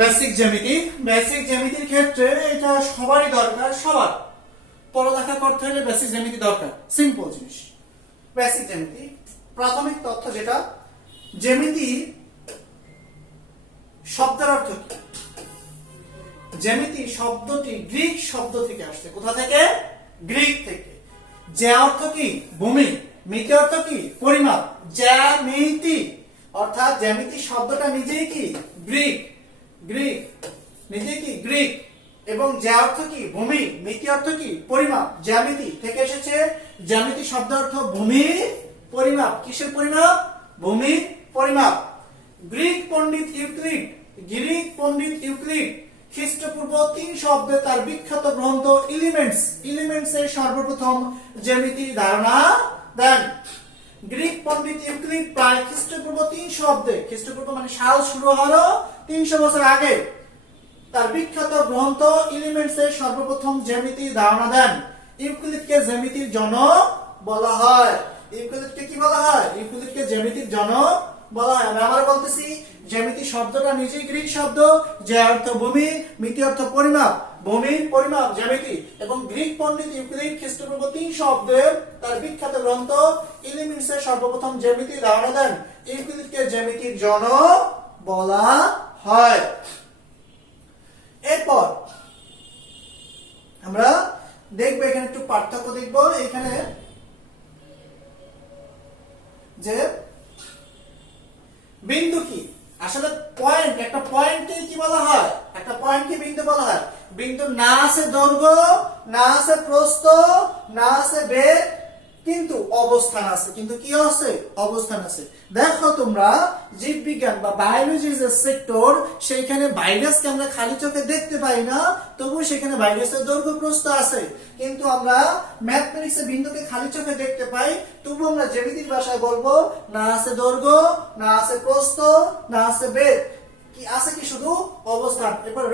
Basic জ্যামিতির ক্ষেত্রে এটা সবারই দরকার, সবার পড়ালেখা করতে হলে বেসিক জ্যামিতি দরকার। সিম্পল জিনিস বেসিক জ্যামিতি। প্রাথমিক তথ্য যেটা, জ্যামিতি শব্দের অর্থ কি? জ্যামিতি শব্দটি গ্রিক শব্দ থেকে আসছে। কোথা থেকে? গ্রিক থেকে। জ্যা অর্থ কি? ভূমি। মিতি অর্থ কি? পরিমাপ। জ্যামিতি অর্থাৎ জ্যামিতি শব্দটা নিজেই কি? গ্রিক। নিজেই কি? গ্রিক। এবং জ্যা অর্থ কি? ভূমি। মিতি অর্থ কি? পরিমাপ। জ্যামিতি থেকে এসেছে। জ্যামিতি শব্দ অর্থ ভূমি, পরিমাপ। কিসের পরিমাপ? ভূমি, পরিমাপ। গ্রিক পণ্ডিত ইউক্লিড খ্রিস্টপূর্ব 300 অব্দে তার বিখ্যাত গ্রন্থ এলিমেন্টস এর সর্বপ্রথম জ্যামিতির ধারণা দেন। গ্রিক পণ্ডিত ইউক্লিড প্রায় খ্রিস্টপূর্ব 300 অব্দে, খ্রিস্টপূর্ব মানে সাল শুরু হলো 300 বছর আগে, তার বিখ্যাত গ্রন্থ এলিমেন্টস এর সর্বপ্রথম জ্যামিতির ধারণা দেন। ইউক্লিডকে জ্যামিতির জনক বলা হয়। ইউক্লিডকে কি বলা হয়? ইউক্লিডকে জ্যামিতির জনক বলা হয়। আমি আবার বলতেছি, জ্যামিতি শব্দটা নিজেই গ্রিক শব্দ। যে অর্থ ভূমি, মিতি অর্থ পরিমাপ। ভূমি, পরিমাপ, জ্যামিতি। এবং গ্রিক পণ্ডিত ইউক্লিড খ্রিস্টপূর্ব 300 অব্দে তার বিখ্যাত গ্রন্থ এলিমেন্টস এর সর্বপ্রথম জ্যামিতির ধারণা দেন। ইউক্লিডকে জ্যামিতির জনক বলা হয়। এরপর আমরা দেখবো, এখানে একটু পার্থক্য দেখবো। এখানে যে বিন্দু কি? আসলে পয়েন্ট, একটা পয়েন্টকে কি বলা হয়? একটা পয়েন্টকে বিন্দু বলা হয়। বিন্দু না আছে দৈর্ঘ্য, না আছে প্রস্থ, না আছে বেগ, কিন্তু অবস্থান আছে। কিন্তু কি আছে? অবস্থান আছে। দেখো তোমরা জীববিজ্ঞান বা বায়োলজির যে সেক্টর, সেইখানে ভাইরাসকে আমরা খালি চোখে দেখতে পাই না, তবু সেখানে ভাইরাসের দৈর্ঘ্য প্রস্থ আছে। কিন্তু আমরা ম্যাথমেটিক্সে বিন্দুকে খালি চোখে দেখতে পাই, তবু আমরা জ্যামিতির ভাষায় বলবো না আছে দৈর্ঘ্য, না আছে প্রস্থ, না আছে বেগ, কি আছে? কি? শুধু অবস্থান। এরপর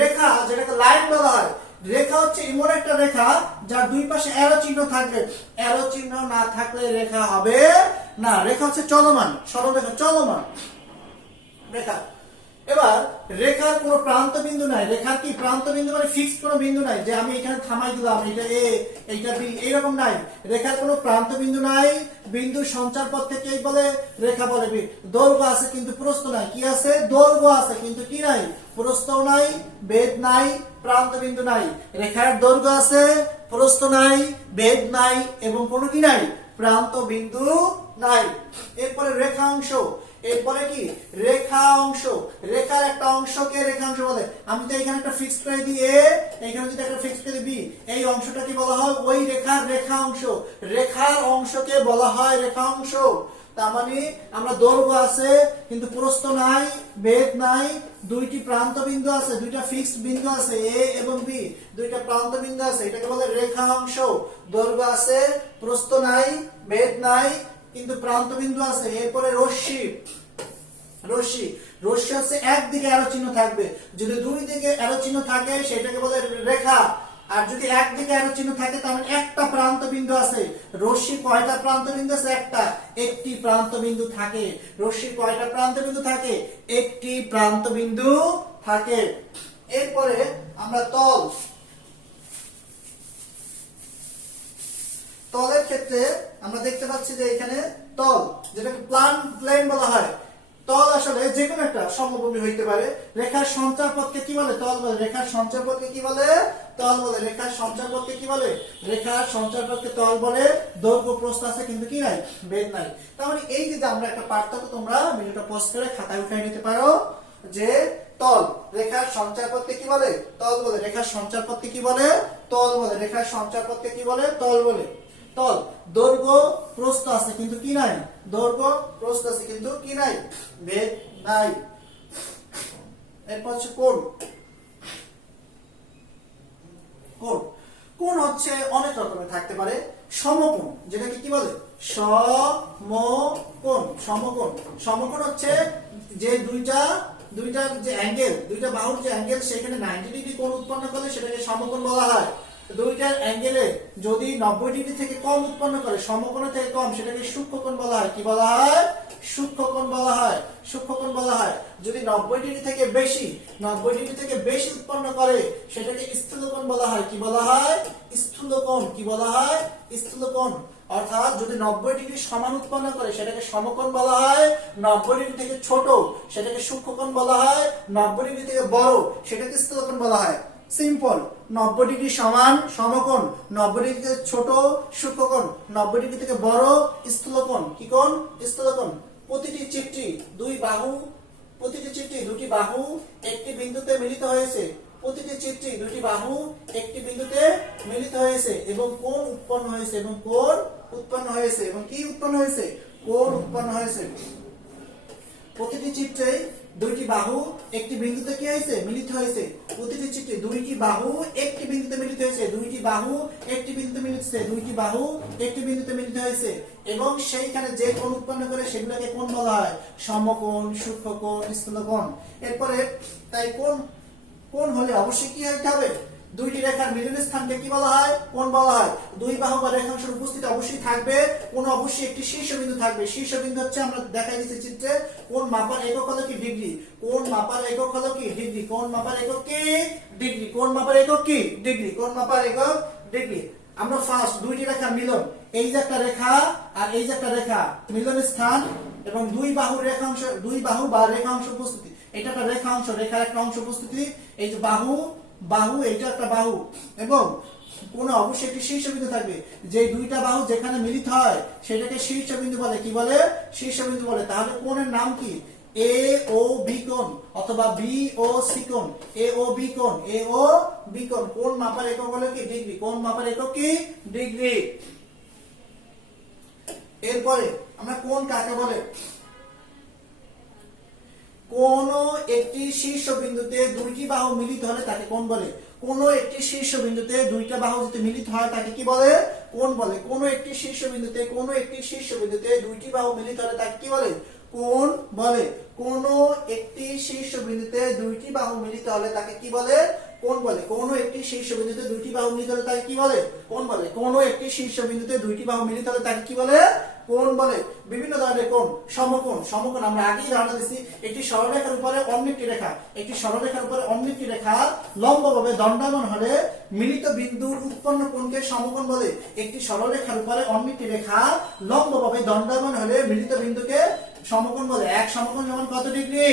রেখা যেটাকে লাইন বলা হয়। রেখা হচ্ছে এমন একটা রেখা যার দুই পাশে অ্যারো চিহ্ন থাকবে। অ্যারো চিহ্ন না থাকলে রেখা হবে না। রেখা হচ্ছে চলমান, সরলরেখা, চলমান রেখা। এবার রেখার কোনো প্রান্ত বিন্দু নাই। রেখার কি প্রান্ত বিন্দু মানে ফিক্সড কোনো বিন্দু নাই, যে আমি এখানে থামাই দিলাম, এটা এ, এইটা বি, এইরকম নাই। রেখার কোনো প্রান্ত বিন্দু নাই। বিন্দু সঞ্চার পথ থেকে বলে রেখা বলে। দৈর্ঘ্য আছে কিন্তু প্রস্থ নাই। কি আছে? দৈর্ঘ্য আছে কিন্তু কি নাই? প্রস্থ নাই, বেদ নাই, প্রান্ত বিন্দু নাই। রেখার দৈর্ঘ্য আছে, প্রস্থ নাই, বেদ নাই, এবং কোনো কি নাই? প্রান্ত বিন্দু নাই। এরপরে রেখাংশ। এরপরে কি? রেখা অংশ। রেখার একটা অংশকে রেখাংশ বলে। আমি তো এখানে একটা ফিক্সড করে দিই এ, এখানে যদি একটা ফিক্সড করে বি, এই অংশটাকে বলা হয় ওই রেখার রেখা অংশ। রেখার অংশকে বলা হয় রেখা অংশ। তার মানে আমরা দৈর্ঘ্য আছে কিন্তু প্রস্থ নাই, বেদ নাই, দুইটি প্রান্ত বিন্দু আছে, দুইটা ফিক্সড বিন্দু আছে এ এবং বি, দুইটা প্রান্ত বিন্দু আছে, এটাকে বলে রেখা অংশ। দৈর্ঘ্য আছে, প্রস্থ নাই, বেদ নাই, কিন্তু প্রান্ত বিন্দু আছে। এরপরে রশ্মি হচ্ছে একদিকে অ্যারো চিহ্ন থাকবে। যদি দুই দিকে অ্যারো চিহ্ন থাকে সেটাকে বলে রেখা। আর যদি একদিকে অ্যারো চিহ্ন থাকে তাহলে একটা প্রান্ত বিন্দু আছে। রশ্মি কয়টা প্রান্ত বিন্দু আছে? একটি প্রান্ত বিন্দু থাকে। রশ্মির কয়টা প্রান্ত বিন্দু থাকে? একটি প্রান্ত বিন্দু থাকে। এরপরে আমরা তলের ক্ষেত্রে আমরা দেখতে পাচ্ছি যে এখানে তল, যেটাকে প্লেন বলা হয়। তল আসলে যে কোনো একটা সমভূমি হইতে পারে। রেখার সঞ্চার পথকে কি বলে? তল বলে। রেখার সঞ্চার পথকে কি বলে? তল বলে। রেখার সঞ্চার পথকে কি বলে? রেখার সঞ্চার পথকে তল বলে। দৈর্ঘ্য প্রস্থ আছে কিন্তু কি নাই? বেদ নাই। তার মানে এই যে আমরা একটা পার্থক্য, তোমরা ভিডিওটা পজ করে খাতায় উঠিয়ে নিতে পারো, যে তল, রেখার সঞ্চার পথকে কি বলে? তল বলে। রেখার সঞ্চার পথকে কি বলে? তল বলে। রেখার সঞ্চার পথকে কি বলে? তল বলে। তল, দৈর্ঘ্য প্রস্থ আছে কিন্তু কি নাই? দৈর্ঘ্য প্রস্থ আছে কিন্তু কি নাই? বেদ নাই। এরপর হচ্ছে কোণ। কোণ হচ্ছে অনেক রকমের থাকতে পারে। সমকোণ, যেটাকে কি বলে? সমকোণ হচ্ছে যে দুইটার যে অ্যাঙ্গেল, দুইটা বাহুর যে অ্যাঙ্গেল, সেখানে 90 ডিগ্রি কোণ উৎপন্ন করলে সেটাকে সমকোণ বলা হয়। দুইটার অ্যাঙ্গেলে যদি 90 ডিগ্রি থেকে কম উৎপন্ন করে, সমকোণ থেকে কম, সেটাকে সূক্ষ্মকোণ বলা হয়। কি বলা হয়? সূক্ষ্মকোণ বলা হয়। সূক্ষ্মকোণ বলা হয়। যদি 90 ডিগ্রি থেকে বেশি, 90 ডিগ্রি থেকে বেশি উৎপন্ন করে, সেটাকে স্থূলকোণ বলা হয়। কি বলা হয়? স্থূলকোণ। কি বলা হয়? স্থূলকোণ। অর্থাৎ যদি 90 ডিগ্রি সমান উৎপন্ন করে, সেটাকে সমকোণ বলা হয়। 90 ডিগ্রি থেকে ছোট, সেটাকে সূক্ষ্মকোণ বলা হয়। 90 ডিগ্রি থেকে বড়, সেটাকে স্থূলকোণ বলা হয়। সিম্পল। 90 ডিগ্রি সমান সমকোণ, 90 ডিগ্রি থেকে ছোট সূক্ষ্মকোণ, 90 ডিগ্রি থেকে বড় স্থূলকোণ। কি কোণ? স্থূলকোণ। প্রতিটি চিত্রী দুই বাহু, প্রতিটি চিত্রী দুটি বাহু একটি বিন্দুতে মিলিত হয়েছে। প্রতিটি চিত্রী দুটি বাহু একটি বিন্দুতে মিলিত হয়েছে এবং কোণ উৎপন্ন হয়েছে, এবং কোণ উৎপন্ন হয়েছে, এবং কি উৎপন্ন হয়েছে? কোণ উৎপন্ন হয়েছে। প্রতিটি চিত্রে দুইটি বাহু একটি বিন্দুতে কি হয়েছে? মিলিত হয়েছে। প্রতিটি চিত্রে দুইটি বাহু একটি বিন্দুতে মিলিত হয়েছে। দুইটি বাহু একটি বিন্দুতে মিলিত হয়েছে। দুইটি বাহু একটি বিন্দুতে মিলিত হয়েছে এবং সেইখানে যে কোণ উৎপন্ন করে সেগুলোকে কোণ বলা হয়। সমকোণ, সূক্ষ্মকোণ, স্থূলকোণ। এরপরে তাই কোণ হলে অবশ্যই কি হতে হবে? দুইটি রেখার মিলনের স্থানকে কি বলা হয়? কোণ বলা হয়। দুই বাহু বা রেখাংশের উপস্থিতি অবশ্যই থাকবে। কোণ অবশ্যই একটি শীর্ষবিন্দু থাকবে। শীর্ষবিন্দু হচ্ছে, আমরা দেখাই দিচ্ছি চিত্রে, কোণ মাপার একক হলো কি? ডিগ্রি। কোণ মাপার একক হলো কি? ডিগ্রি। কোণ মাপার একক কি? ডিগ্রি। কোণ মাপার একক কি? ডিগ্রি। কোণ মাপার একক ডিগ্রি। আমরা ফার্স্ট দুইটি রেখার মিলন, এই যে একটা রেখা আর এই যে একটা রেখা, মিলনের স্থান এবং দুই বাহুর রেখাংশ, দুই বাহু বা রেখাংশ উপস্থিতি। এটা একটা রেখাংশ, রেখার একটা অংশ উপস্থিতি। এই যে বাহু, বাহু, এইটা একটা বাহু এবং কোন অবশ্যই একটি শীর্ষবিন্দু থাকবে। যে দুইটা বাহু যেখানে মিলিত হয় সেটাকে শীর্ষবিন্দু বলে। কি বলে? শীর্ষবিন্দু বলে। তাহলে কোণের নাম কি? এ ও বি কোণ অথবা বি ও সি কোণ। এ ও বি কোণ, এ ও বি কোণ। কোণ মাপার একক হলো কি? ডিগ্রি। কোণ মাপার একক কি? ডিগ্রি। এরপরে আমরা কোণ কাকে বলে? কোন একটি শীর্ষবিন্দুতে দুইটি বাহু মিলিত হলে তাকে কোণ বলে। কোন একটি শীর্ষবিন্দুতে দুইটা বাহু যদি মিলিত হয় তাকে কি বলে? কোণ বলে। কোন একটি শীর্ষবিন্দুতে দুইটি বাহু মিলিত হলে তাকে কি বলে? কোণ বলে। কোন একটি শীর্ষবিন্দুতে দুইটি বাহু মিলিত হলে তাকে কি বলে? কোণ বলে। কোন একটি শীর্ষবিন্দুতে দুইটি বাহু মিলিত হলে তাকে কি বলে? কোণ বলে। কোন একটি শীর্ষবিন্দুতে দুইটি বাহু মিলিত হলে তাকে কি বলে? কোণ বলে। বিভিন্ন ধরনের কোণ। সমকোণ। সমকোণ আমরা আগেই ধারণা দিয়েছি, একটি সরলরেখার উপরে অন্য একটি রেখা, একটি সরলরেখার উপরে অন্য একটি রেখা লম্বভাবে দণ্ডায়মান হলে মিলিত বিন্দুর উৎপন্ন কোণকে সমকোণ বলে। একটি সরলরেখার উপরে অন্য একটি রেখা লম্বভাবে দণ্ডায়মান হলে মিলিত বিন্দুকে সমকোণ বলে। এক সমকোণ সমান কত ডিগ্রি?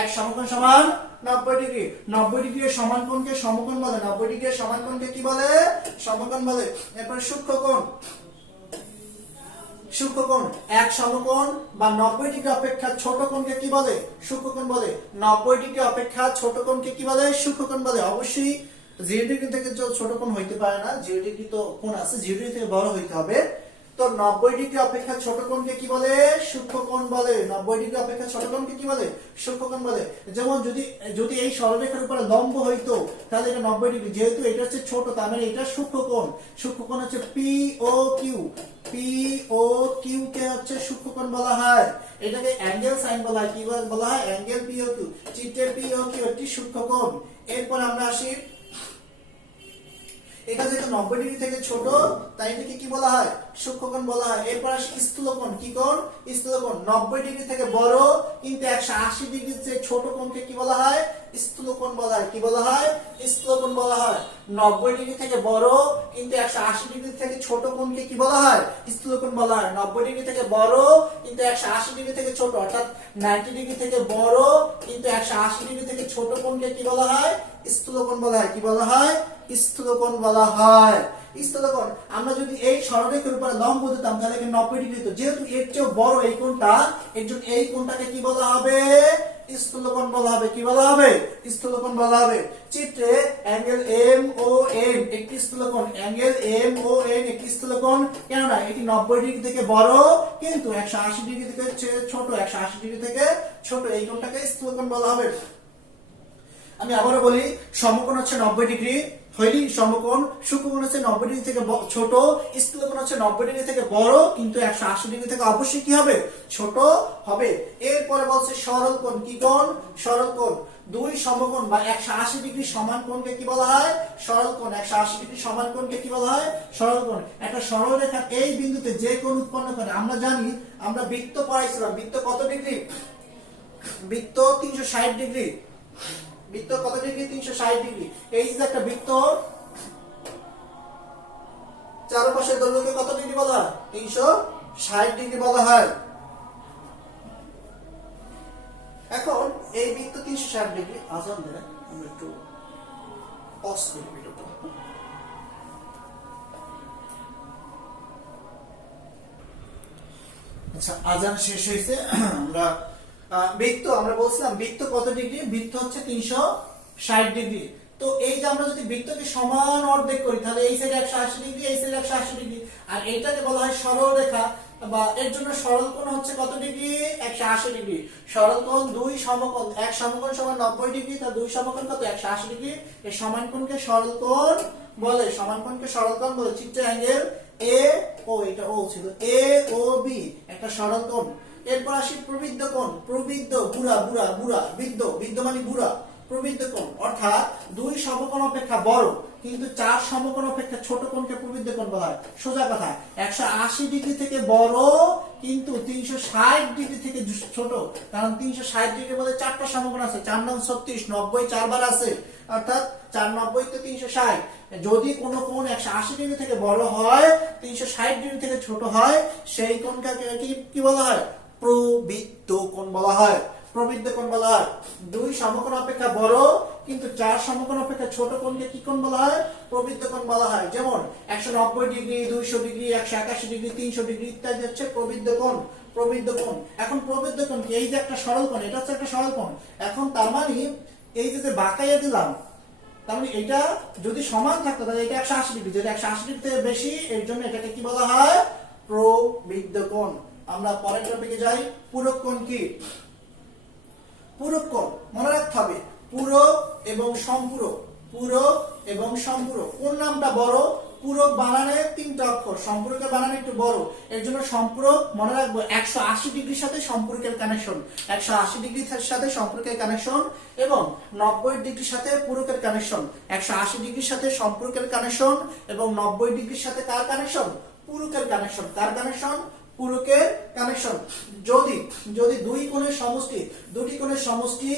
এক সমকোণ সমান 90 ডিগ্রি। 90 ডিগ্রি সমান কোণকে সমকোণ বলে। 90 ডিগ্রি সমান কোণকে কি বলে? সমকোণ বলে। এরপরে সূক্ষ্মকোণ। সূক্ষ্মকোণ। এক সমকোণ বা 90 ডিগ্রি অপেক্ষা ছোট কোণকে কি বলে? সূক্ষ্মকোণ বলে। 90 ডিগ্রি অপেক্ষা ছোট কোণকে কি বলে? সূক্ষ্মকোণ বলে। অবশ্যই 0 ডিগ্রি থেকে ছোট কোণ হইতে পারে না, 0 ডিগ্রি তো কোণ আছে, 0 ডিগ্রি থেকে বড় হইতে হবে। তো 90 ডিগ্রি অপেক্ষা ছোট কোণকে কি বলে? সূক্ষ্মকোণ বলে। 90 ডিগ্রি অপেক্ষা ছোট কোণকে কি বলে? সূক্ষ্মকোণ বলে। যেমন যদি এই সরলরেখার উপরে লম্ব হইতো তাহলে এটা 90 ডিগ্রি, যেহেতু এটা হচ্ছে ছোট তার মানে এটা সূক্ষ্মকোণ। সূক্ষ্মকোণ হচ্ছে P O Q. P O Q কে হচ্ছে সূক্ষ্মকোণ বলা হয়। এটাকে অ্যাঙ্গেল সাইন বলা হয়। কি বলা হয়? Angle P O Q. চিত্রের পি ও কিউ একটি সূক্ষ্মকোণ। এরপর আমরা আসি, এটা যেহেতু 90 ডিগ্রি থেকে ছোট তাই এটাকে কি বলা হয়? সূক্ষ্মকোণ বলা হয়। এরপর আসি স্থূলকোণ। কি কোণ? স্থূলকোণ। 90 ডিগ্রি থেকে বড় কিন্তু 180 ডিগ্রি চেয়ে ছোট কোণকে কি বলা হয়? স্থূলকোণ বলা হয়। কি বলা হয়? স্থূলকোণ বলা হয়। 90 ডিগ্রি থেকে বড় কিন্তু 180 ডিগ্রি থেকে ছোট কোণকে কি বলা হয়? স্থূলকোণ বলা হয়। 90 ডিগ্রি থেকে বড় কিন্তু 180 ডিগ্রি থেকে ছোট, অর্থাৎ 90 ডিগ্রি থেকে বড় কিন্তু 180 ডিগ্রি থেকে ছোট কোণকে কি বলা হয়? স্থূলকোণ বলা হয়। কি বলা হয়? স্থূলকোণ বলা হয়। স্থূলকোণ। আমরা যদি এই সরলরেখার উপরে লম্ব দিতাম তাহলে 90 ডিগ্রি হতো, যেহেতু এর চেয়ে বড় এই কোণটা, এর জন্য এই কোণটাকে কি বলা হবে? স্থূলকোণ বলা হবে। কি বলা হবে? স্থূলকোণ বলা হবে। চিত্রে অ্যাঙ্গেল এম ও এন একটি স্থূলকোণ। অ্যাঙ্গেল এম ও এন একটি স্থূলকোণ। কেননা এটি 90 ডিগ্রি থেকে বড় কিন্তু 180 ডিগ্রি থেকে ছোট, 180 ডিগ্রি থেকে ছোট, এই কোণটাকে স্থূলকোণ বলা হবে। আমি আবারও বলি, সমকোণ হচ্ছে 90 ডিগ্রি হইলি সমকোণ, সূক্ষ্মকোণ হচ্ছে 90 ডিগ্রি থেকে ছোট, স্থূলকোণ হচ্ছে 90 ডিগ্রি থেকে বড়, কিন্তু 180 ডিগ্রি থেকে অবশ্যই কি হবে, ছোট হবে। এরপরে বলছে সরল কোণ। কি কোণ? সরল কোণ। দুই সমকোণ বা 180 ডিগ্রি সমান কোণকে কি বলা হয়? সরল কোণ। 180 ডিগ্রি সমান কোণকে কি বলা হয়? সরল কোণ। একটা সরল রেখা এই বিন্দুতে যে কোণ উৎপন্ন করে, আমরা জানি, আমরা বৃত্ত পড়াইছিলাম, বৃত্ত কত ডিগ্রি? বৃত্ত 360 ডিগ্রি। বৃত্ত কত ডিগ্রি? 360 ডিগ্রি। এই যে একটা বৃত্ত, চারপাশের দৈর্ঘ্যকে কত ডিগ্রি বলা হয়? 360 ডিগ্রি বলা হয়। এখন এই বৃত্ত 360 ডিগ্রি, আজান দেয়, আমরা একটু পজ করি ভিডিওটা। আচ্ছা, আজান শেষ হয়েছে। আমরা বৃত্ত, আমরা বলছিলাম বৃত্ত কত ডিগ্রি? বৃত্ত হচ্ছে 360 ডিগ্রি। তো এই যে আমরা যদি বৃত্তকে সমান অর্ধেক করি, তাহলে এই সাইডে 180 ডিগ্রি, এই সাইডে 180 ডিগ্রি, আর এইটাকে বলা হয় সরল রেখা, বা এর জন্য সরল কোণ হচ্ছে কত ডিগ্রি? 180 ডিগ্রি। সরল কোণ দুই সমকোণ, এক সমকোণ সমান 90 ডিগ্রি, তার দুই সমকোণ কত? 180 ডিগ্রি। এই সমান কোণকে সরল কোণ বলে, সমান কোণকে সরল কোণ বলে। চিত্র অ্যাঙ্গেল এ ও, এটা ও ছিল, এ ও বি একটা সরল কোণ। এরপর আসি প্রবৃদ্ধ কোণ। প্রবৃদ্ধ, বুড়া বুড়া বুড়া, বৃদ্ধ, বৃদ্ধ মানে বুড়া, প্রবৃদ্ধ কোণ। অর্থাৎ দুই সমকোণ অপেক্ষা বড় কিন্তু চার সমকোণ অপেক্ষা ছোট কোণকে প্রবৃদ্ধ কোণ বলা হয়। সোজা কথা, 180 ডিগ্রি থেকে বড় কিন্তু 360 ডিগ্রি থেকে ছোট। কারণ 360 ডিগ্রি মধ্যে চারটা সমকোণ আছে, 4 9 36, 90 চারবার আছে, অর্থাৎ 4 90 তো 360। যদি কোনো কোণ 180 ডিগ্রি থেকে বড় হয়, 360 ডিগ্রি থেকে ছোট হয়, সেই কোণকে কি বলা হয়? প্রবৃদ্ধ কোণ বলা হয়। প্রবৃদ্ধ কোণ বলা হয়। দুই সমকোণ অপেক্ষা বড় কিন্তু চার সমকোণ অপেক্ষা ছোট কোণকে কি কোণ বলা হয়? প্রবৃদ্ধ কোণ বলা হয়। যেমন 190 ডিগ্রি, 200 ডিগ্রি, 181 ডিগ্রি, 300 ডিগ্রি ইত্যাদি হচ্ছে প্রবৃদ্ধ কোণ। প্রবৃদ্ধ কোণ। এখন প্রবৃদ্ধ কোণ কি? এই যে একটা সরল কোণ, এটা হচ্ছে একটা সরল কোণ। এখন তার মানে এই যে বাঁকাইয়া দিলাম, তার মানে এটা যদি সমান থাকতো তাহলে এটা 180 ডিগ্রি, যদি 180 ডিগ্রি থেকে বেশি, এর জন্য এটাকে কি বলা হয়? প্রবৃদ্ধ কোণ। আমরা পরের টপিকে যাই। পূরক কোণ কি? পূরক কোণ মনে রাখতে হবে, পূরক এবং সম্পূরক। পূরক এবং সম্পূরক। কোন নামটা বড়? পূরক বানানে 3টা অক্ষর, সম্পূরকের বানানে একটু বড়, এর জন্য সম্পূরক মনে রাখবো 180 ডিগ্রির সাথে সম্পূরকের কানেকশন, 180 ডিগ্রির সাথে সম্পূরকের কানেকশন, এবং 90 ডিগ্রির সাথে পূরকের কানেকশন। 180 ডিগ্রির সাথে সম্পূরকের কানেকশন এবং 90 ডিগ্রির সাথে কার কানেকশন? পূরকের কানেকশন। কার কানেকশন? পূরকের কানেকশন। যদি দুই কোণের সমষ্টি, দুটি কোণের সমষ্টি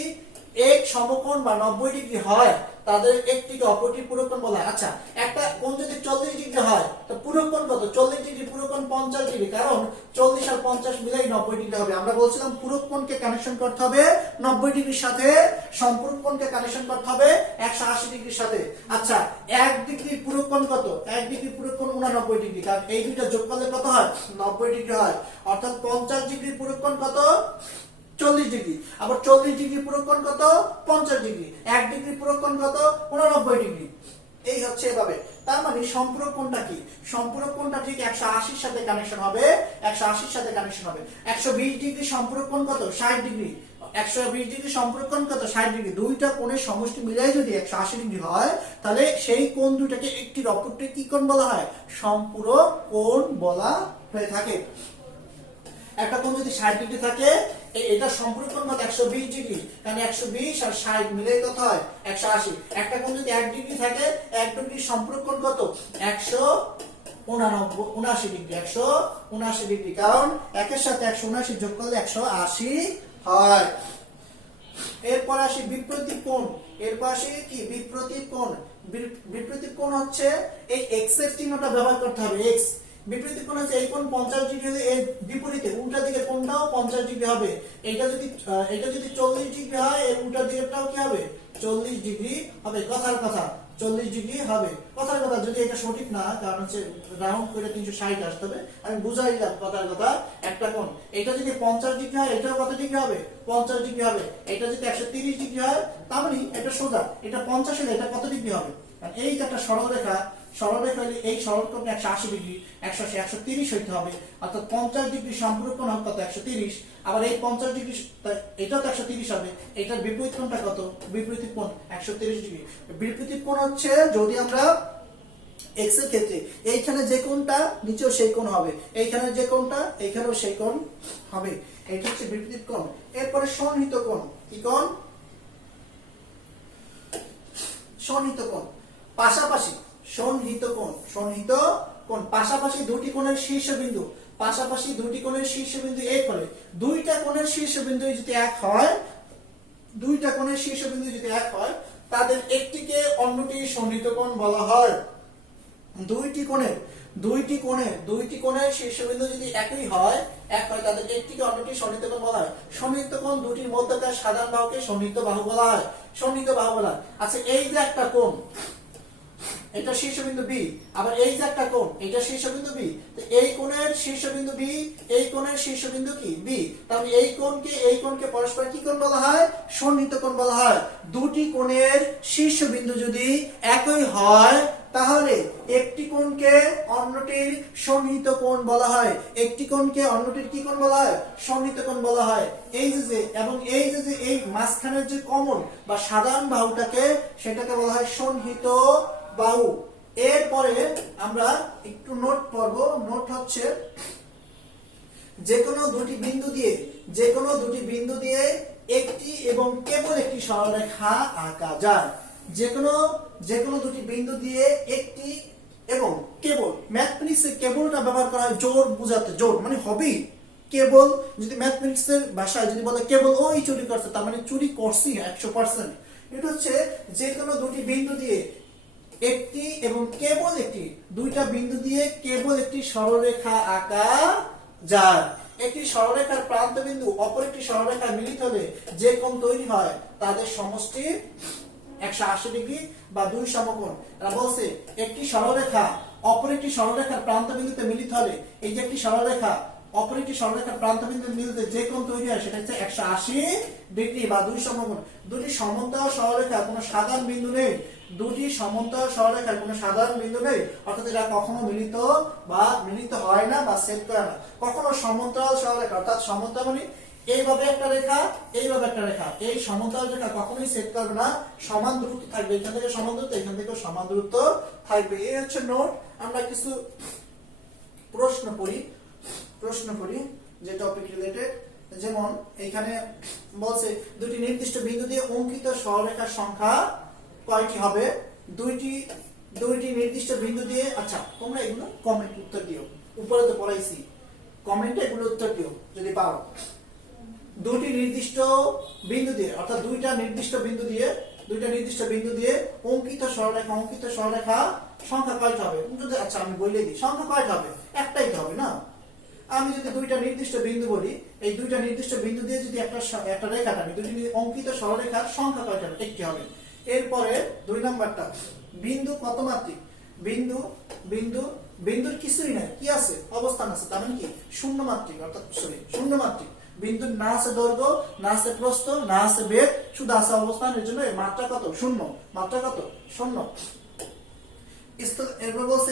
এক সমকোণ বা 90 ডিগ্রি হয়, তাদের একটিকে অপরটির পূরক কোণ বলা হয়। আচ্ছা, একটা কোণ যদি 40 ডিগ্রি হয়, তো পূরক কোণ কত? 40 ডিগ্রি পূরক কোণ 50 ডিগ্রি, কারণ 40 আর 50 মিলাই 90 ডিগ্রি হবে। আমরা বলছিলাম পূরক কোণকে কানেকশন করতে হবে 90 ডিগ্রির সাথে, সম্পূরক কোণকে কানেকশন করতে হবে 180 ডিগ্রির সাথে। আচ্ছা, 1 ডিগ্রি পূরক কোণ কত? 1 ডিগ্রি পূরক কোণ 89 ডিগ্রি, কারণ এই দুইটা যোগ করলে কত হয়? 90 ডিগ্রি হয়। অর্থাৎ 50 ডিগ্রি পূরক কোণ কত? 40 ডিগ্রি। আবার 40 ডিগ্রি পূরক কোণ কত? 50 ডিগ্রি। 1 ডিগ্রি পূরক কোণ কত? 89 ডিগ্রি। এই হচ্ছে এভাবে। তার মানে সম্পূরক কোণটা কি? সম্পূরক কোণটা ঠিক 180 এর সাথে কানেকশন হবে, 180 এর সাথে কানেকশন হবে। 120 ডিগ্রি সম্পূরক কোণ কত? 60 ডিগ্রি। 120 ডিগ্রি সম্পূরক কোণ কত? 60 ডিগ্রি। দুইটা কোণের সমষ্টি মিলাই যদি 180 ডিগ্রি হয়, তাহলে সেই কোণ দুটাকে একটির অপরটি কি কোণ বলা হয়? সম্পূরক কোণ বলা হয়ে থাকে। একটা কোণ যদি 60 ডিগ্রি থাকে, এটা সম্পূরক কোণ কত? 120 ডিগ্রি, কারণ 120 আর 60 মিলে কত হয়? 180। একটা কোণ যদি 1 ডিগ্রি থাকে, 1 ডিগ্রি সম্পূরক কোণ কত? 179 ডিগ্রি। 179 ডিগ্রি, কারণ একের সাথে 179 যোগ করলে 180 হয়। এরপর আসি বিপরীত কোণ। এরপর আসি কি? বিপরীত কোণ। বিপরীত কোণ হচ্ছে এই x এর চিহ্নটা ব্যবহার করতে হবে। x বিপরীত কোণ হচ্ছে এই কোণ 50 ডিগ্রি হলে এর বিপরীতে উল্টা দিকের কোণটাও 50 ডিগ্রি হবে। এটা যদি 40 ডিগ্রি হয়, এর উল্টা দিকেরটাও কি হবে? 40 ডিগ্রি হবে। কথার কথা 40 ডিগ্রি হবে। কথার কথা, যদি এটা সঠিক না, কারণ হচ্ছে রাউন্ড করে 360 আসতে হবে, আমি বুঝাইলাম কথার কথা। একটা কোণ এটা যদি 50 ডিগ্রি হয়, এটাও কত ডিগ্রি হবে? 50 ডিগ্রি হবে। এটা যদি 130 ডিগ্রি হয়, তার মানে এটা সোজা, এটা 50 হলে এটা কত ডিগ্রি হবে? এই যে একটা সরল রেখা, সরলরেখা হলে এই সরলকোণ 180 ডিগ্রি, 180 130 হইতে হবে, অর্থাৎ 50 ডিগ্রি সম্পূরক কোণ হবে কত 130। আবার এই 50 ডিগ্রি এটাও তো 130 হবে, এটার বিপরীত কোণটা কত, বিপরীত কোণ 130 ডিগ্রি। বিপরীত কোণ হচ্ছে যদি আমরা x এর ক্ষেত্রে এইখানে যে কোণটা নিচেও সেই কোণ হবে, এইখানে যে কোণটা এইখানেও সেই কোণ হবে, এটা হচ্ছে বিপরীত কোণ। এরপরে সন্নিহিত কোণ, কি কোণ, সন্নিহিত কোণ, পাশাপাশি সন্নিহিত কোণ, সন্নিহিত কোণ পাশাপাশি দুটি কোণের শীর্ষবিন্দু, পাশাপাশি দুটি কোণের শীর্ষবিন্দু এক হলে, দুইটা কোণের শীর্ষবিন্দু যদি এক হয়, দুইটা কোণের শীর্ষবিন্দু যদি এক হয় তাদের একটিকে অন্যটির সন্নিহিত কোণ বলা হয়। দুইটি কোণের শীর্ষবিন্দু যদি একই হয়, এক হয়, তাদের একটিকে অন্যটির সন্নিহিত কোণ বলা হয়। সন্নিহিত কোণ দুটির মধ্যকার সাধারণ বাহুকে সন্নিহিত বাহু বলা হয়, সন্নিহিত বাহু বলা হয়। আচ্ছা এই যে একটা কোণ, এটা শীর্ষবিন্দু বি, আবার এই যে একটা কোণ, এটা শীর্ষবিন্দু বি, তো এই কোণের শীর্ষবিন্দু বি, এই কোণের শীর্ষবিন্দু কি বি, তাহলে এই কোণকে পরস্পর কি কোণ বলা হয়, সন্নিহিত কোণ বলা হয়। দুটি কোণের শীর্ষবিন্দু যদি একই হয় তাহলে একটি কোণকে অন্যটির সন্নিহিত কোণ বলা হয়, একটি কোণকে অন্যটির কি কোণ বলা হয়, সন্নিহিত কোণ বলা হয়। এই যে এবং এই যে এই মাঝখানের যে কমন বা সাধারণ বাহুটাকে সেটাকে বলা হয় সন্নিহিত বাহু। এরপরে আমরা একটু নোট পড়ব। নোট হচ্ছে যে কোনো দুটি বিন্দু দিয়ে একটি এবং কেবল একটি সরলরেখা আঁকা যায়। যে কোনো দুটি বিন্দু দিয়ে একটি এবং কেবল, ম্যাথমেটিক্সে কেবলটা ব্যবহার করা হয় জোর বোঝাতে, জোর মানে হবেই কেবল। যদি ম্যাথমেটিক্সের ভাষায় যদি বলে কেবল ওই চুরি করছে, তার মানে চুরি করছি 100%। এটা হচ্ছে যে কোনো দুটি বিন্দু দিয়ে একটি এবং কেবল একটি, দুইটা বিন্দু দিয়ে কেবল একটি সরলরেখা আঁকা যায়। একটি সরলরেখার প্রান্ত বিন্দু অপর একটি সরলরেখায় মিলিত হলে যে কোণ তৈরি হয় তাদের সমষ্টি 180 ডিগ্রি বা দুই সমকোণ। এরা বলছে একটি সরলরেখা অপর একটি সরলরেখার প্রান্ত বিন্দুতে মিলিত হলে, এই যে একটি সরলরেখা অপর একটি সরলরেখার প্রান্ত বিন্দুতে মিলিত যে কোণ তৈরি হয় সেটা হচ্ছে 180 ডিগ্রি বা দুই সমকোণ। দুটি সমান্তরাল সরলরেখা কোনো সাধারণ বিন্দু নেই, দুটি সমান্তরাল সরলরেখার কোনো সাধারণ বিন্দু নেই, অর্থাৎ এরা কখনো মিলিত হয় না বা ছেদ করে না। কখনো সমান্তরাল সরলরেখা, অর্থাৎ সমান্তরাল মানে এইভাবে একটা রেখা, এইভাবে একটা রেখা, এই সমান্তরাল রেখা কখনোই ছেদ করবে না, সমান দূরত্ব থাকবে, এখান থেকে সমান দূরত্ব, এখান থেকে সমান দূরত্ব থাকবে। এই হচ্ছে নোট। আমরা কিছু প্রশ্ন পড়ি যে টপিক রিলেটেড। যেমন এখানে বলছে দুটি নির্দিষ্ট বিন্দু দিয়ে অঙ্কিত সরলরেখার সংখ্যা কয়টি হবে, দুইটি নির্দিষ্ট বিন্দু দিয়ে। আচ্ছা তোমরা এগুলো কমেন্ট উত্তর দিও, উপরে তো পড়াইছি, কমেন্টে এগুলো উত্তর দিও যদি পারো। দুটি নির্দিষ্ট বিন্দু দিয়ে, অর্থাৎ দুইটা নির্দিষ্ট বিন্দু দিয়ে অঙ্কিত সরলরেখা সংখ্যা কয়টা হবে। যদি আচ্ছা আমি বলে দিই সংখ্যা কয়টা হবে, একটাই তো হবে না। আমি যদি দুইটা নির্দিষ্ট বিন্দু বলি, এই দুইটা নির্দিষ্ট বিন্দু দিয়ে যদি একটা রেখা টানি, দুটি অঙ্কিত সরলরেখার সংখ্যা কয়টা হবে, একটি হবে। এরপরে দুই নাম্বারটা, বিন্দু কত মাত্রিক। বিন্দুর কিছুই নাই, কি আছে, অবস্থান আছে, তার মানে কি শূন্য মাত্রিক, অর্থাৎ শূন্য মাত্রিক। বিন্দুর না আছে দৈর্ঘ্য, না আছে প্রস্থ, না আছে বেগ, শুধু আছে অবস্থান। এর জন্য এর মাত্রা কত, শূন্য, মাত্রা কত, শূন্য। এরপর বলছে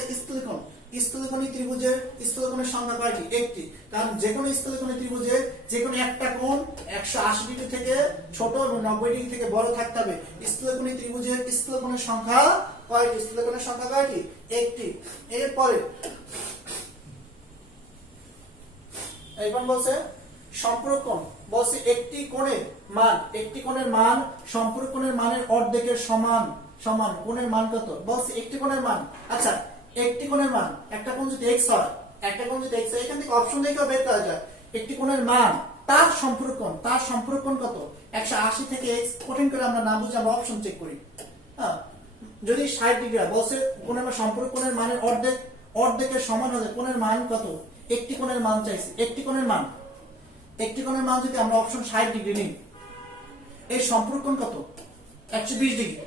স্থূলকোণী ত্রিভুজের স্থূলকোণের সংখ্যা কয়টি, একটি। কারণ যে কোনো স্থূলকোণী ত্রিভুজের যে কোনো একটা কোণ 180 ডিগ্রি থেকে ছোট এবং 90 ডিগ্রি থেকে বড় থাকতে হবে। স্থূলকোণী ত্রিভুজের স্থূলকোণের সংখ্যা কয়টি, স্থূলকোণের সংখ্যা কয়টি, একটি। এরপরে এইবার বলছে সম্পূরক কোণ, বলছে একটি কোণের মান সম্পূরক কোণের মানের অর্ধেকের সমান। কোণের মান কত, বলছে একটি কোণের মান। আচ্ছা একটি কোণের মান, একটা কোণ যদি x হয়, এখান থেকে অপশন দেখেও বের করা যায়। একটি কোণের মান তার সম্পূরক কোণ কত, 180 থেকে x, কঠিন করে আমরা না বুঝে আমরা অপশন চেক করি। হ্যাঁ, যদি 60 ডিগ্রি হয়, বলছে কোণের সম্পূরক কোণের মানের অর্ধেকের সমান হলে কোণের মান কত, একটি কোণের মান চাইছি। একটি কোণের মান যদি আমরা অপশন 60 ডিগ্রি নিই, এই সম্পূরক কোণ কত, 120 ডিগ্রি।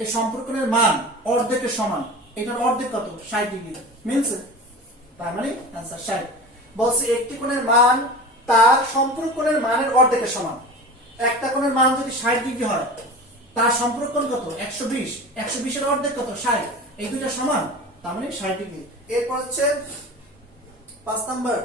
এই সম্পূরক কোণের মান অর্ধেকের সমান, এটার অর্ধেক কত, 60 ডিগ্রি। মিলছে, তার মানে आंसर 60। বলছে একটি কোণের মান তার সম্পূরক কোণের মানের অর্ধেকের সমান। একটা কোণের মান যদি 60 ডিগ্রি হয়, তার সম্পূরক কোণ কত, 120। 120 এর অর্ধেক কত, 60। এই দুইটা সমান, তার মানে 60 ডিগ্রি। এরপর হচ্ছে 5 নাম্বার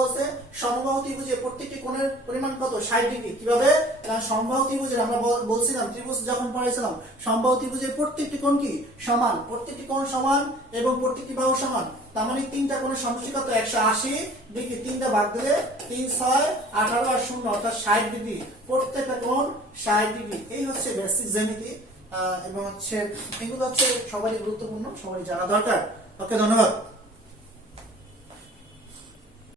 বলছে সমবাহু ত্রিভুজের প্রত্যেকটি কোণের পরিমাণ কত? 60 ডিগ্রি। কিভাবে? কারণ সমবাহু ত্রিভুজের আমরা বলছিলাম ত্রিভুজ যখন পড়াইছিলাম সমবাহু ত্রিভুজের প্রত্যেকটি কোণ কি সমান, প্রত্যেকটি কোণ সমান এবং প্রত্যেকটি বাহু সমান। তার মানে তিনটা কোণের সমষ্টি কত? 180 ডিগ্রি। তিনটা ভাগ দিলে 3 6 18 আর 0 অর্থাৎ 60 ডিগ্রি। প্রত্যেকটা কোণ 60 ডিগ্রি। এই হচ্ছে বেসিক জ্যামিতি এবং হচ্ছে এগুলো হচ্ছে সবারই গুরুত্বপূর্ণ, সবারই জানা দরকার। ওকে, ধন্যবাদ।